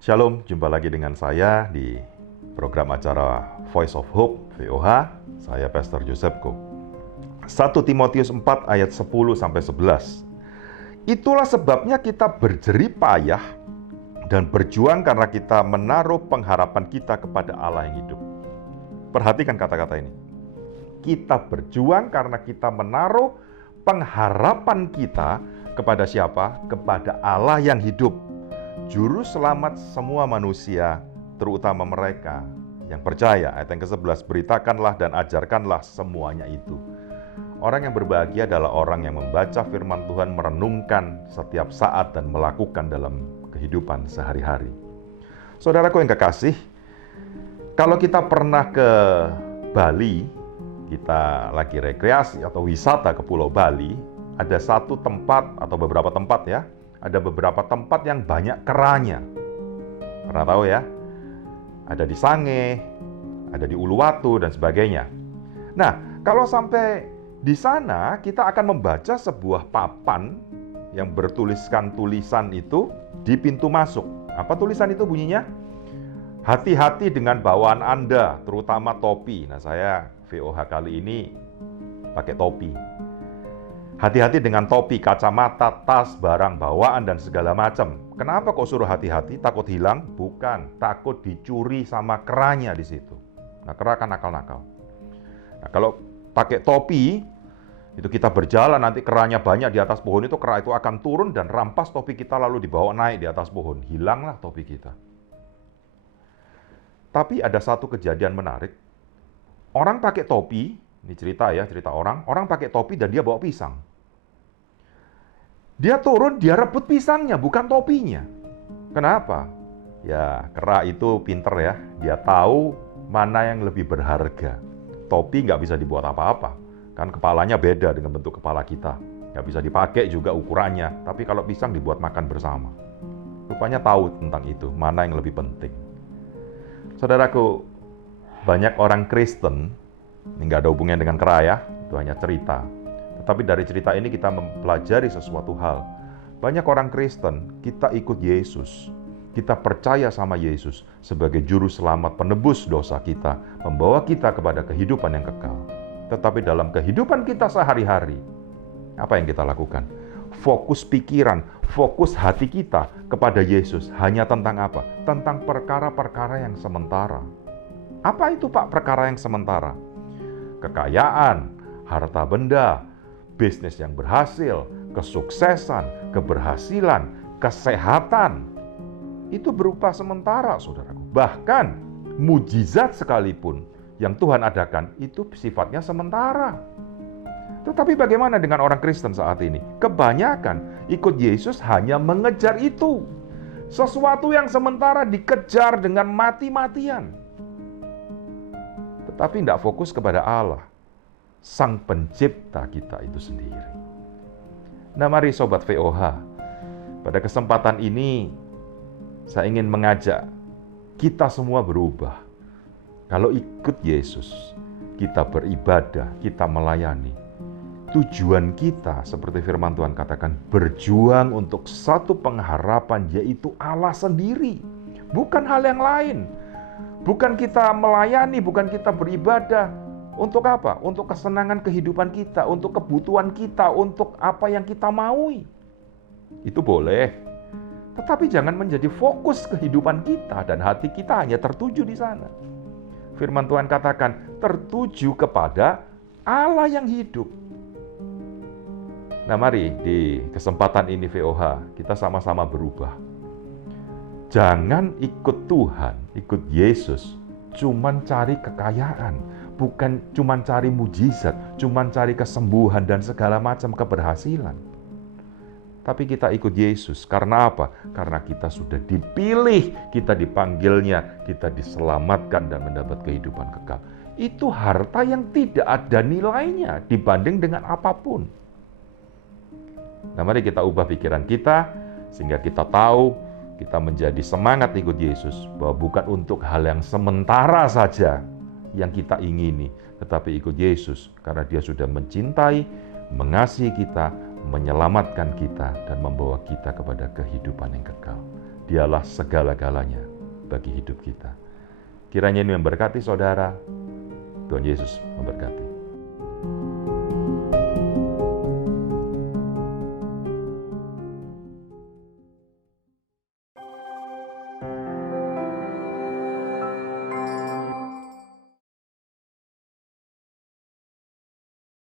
Shalom, jumpa lagi dengan saya di program acara Voice of Hope, VOH. Saya Pastor Josephko. 1 Timotius 4 ayat 10-11. Itulah sebabnya kita berjerih payah dan berjuang karena kita menaruh pengharapan kita kepada Allah yang hidup. Perhatikan kata-kata ini. Kita berjuang karena kita menaruh pengharapan kita kepada siapa? Kepada Allah yang hidup. Juru selamat semua manusia, terutama mereka yang percaya. Ayat yang ke-11, beritakanlah dan ajarkanlah semuanya itu. Orang yang berbahagia adalah orang yang membaca firman Tuhan, merenungkan setiap saat dan melakukan dalam kehidupan sehari-hari. Saudaraku yang kekasih, kalau kita pernah ke Bali, kita lagi rekreasi atau wisata ke Pulau Bali, ada satu tempat atau beberapa tempat ya, ada beberapa tempat yang banyak keranya. Pernah tahu ya? Ada di Sange, ada di Uluwatu, dan sebagainya. Nah, kalau sampai di sana, kita akan membaca sebuah papan yang bertuliskan tulisan itu di pintu masuk. Apa tulisan itu bunyinya? Hati-hati dengan bawaan Anda, terutama topi. Nah, saya VOH kali ini pakai topi. Hati-hati dengan topi, kacamata, tas, barang bawaan, dan segala macam. Kenapa kok suruh hati-hati? Takut hilang? Bukan, takut dicuri sama keranya di situ. Nah, kera kan nakal-nakal. Nah, kalau pakai topi, itu kita berjalan, nanti keranya banyak di atas pohon itu, kera itu akan turun dan rampas topi kita lalu dibawa naik di atas pohon. Hilanglah topi kita. Tapi ada satu kejadian menarik. Orang pakai topi, ini cerita ya, cerita orang pakai topi dan dia bawa pisang. Dia turun, dia rebut pisangnya, bukan topinya. Kenapa? Ya, kera itu pinter ya. Dia tahu mana yang lebih berharga. Topi nggak bisa dibuat apa-apa. Kan kepalanya beda dengan bentuk kepala kita. Nggak bisa dipakai juga ukurannya. Tapi kalau pisang dibuat makan bersama. Rupanya tahu tentang itu, mana yang lebih penting. Saudaraku, banyak orang Kristen, ini nggak ada hubungannya dengan kera ya, itu hanya cerita. Tetapi dari cerita ini kita mempelajari sesuatu hal. Banyak orang Kristen, kita ikut Yesus. Kita percaya sama Yesus sebagai juru selamat, penebus dosa kita, membawa kita kepada kehidupan yang kekal. Tetapi dalam kehidupan kita sehari-hari, apa yang kita lakukan? Fokus pikiran, fokus hati kita kepada Yesus hanya tentang apa? Tentang perkara-perkara yang sementara. Apa itu Pak perkara yang sementara? Kekayaan, harta benda, bisnis yang berhasil, kesuksesan, keberhasilan, kesehatan. Itu berupa sementara, saudaraku. Bahkan mujizat sekalipun yang Tuhan adakan itu sifatnya sementara. Tetapi bagaimana dengan orang Kristen saat ini? Kebanyakan ikut Yesus hanya mengejar itu. Sesuatu yang sementara dikejar dengan mati-matian. Tetapi tidak fokus kepada Allah, Sang Pencipta kita itu sendiri. Nah, mari Sobat VOH, pada kesempatan ini saya ingin mengajak kita semua berubah. Kalau ikut Yesus, kita beribadah, kita melayani. Tujuan kita, seperti firman Tuhan katakan, berjuang untuk satu pengharapan, yaitu Allah sendiri. Bukan hal yang lain. Bukan kita melayani, bukan kita beribadah. Untuk apa? Untuk kesenangan kehidupan kita, untuk kebutuhan kita, untuk apa yang kita maui. Itu boleh. Tetapi jangan menjadi fokus kehidupan kita dan hati kita hanya tertuju di sana. Firman Tuhan katakan, tertuju kepada Allah yang hidup. Nah, mari di kesempatan ini VOH, kita sama-sama berubah. Jangan ikut Tuhan, ikut Yesus, cuman cari kekayaan. Bukan cuma cari mujizat, cuma cari kesembuhan dan segala macam keberhasilan. Tapi kita ikut Yesus. Karena apa? Karena kita sudah dipilih, kita dipanggilnya, kita diselamatkan dan mendapat kehidupan kekal. Itu harta yang tidak ada nilainya dibanding dengan apapun. Nah, mari kita ubah pikiran kita, sehingga kita tahu, kita menjadi semangat ikut Yesus, bahwa bukan untuk hal yang sementara saja yang kita ingini, tetapi ikut Yesus karena Dia sudah mencintai, mengasihi kita, menyelamatkan kita, dan membawa kita kepada kehidupan yang kekal. Dialah segala-galanya bagi hidup kita. Kiranya ini memberkati saudara. Tuhan Yesus memberkati.